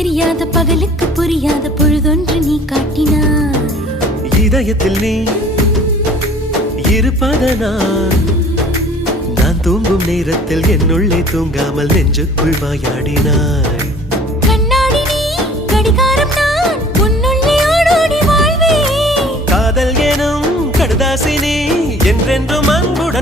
தெரியாத பகலுக்கு புரியாத பொழுதொன்று நீ காட்டினாய். இதயத்தில் நீ இருப்பதனால் நான் தூங்கும் நேரத்தில் என்னுள்ளே தூங்காமல் நெஞ்சுக்குள் வாயாடினாய். கண்ணாடி நீ கடிகாரம் நான் உன்னுள்ளே ஓடோடி வாழ்வே. காதல் எனும் கடுதாசி நீ என்றென்றும் அன்புடன்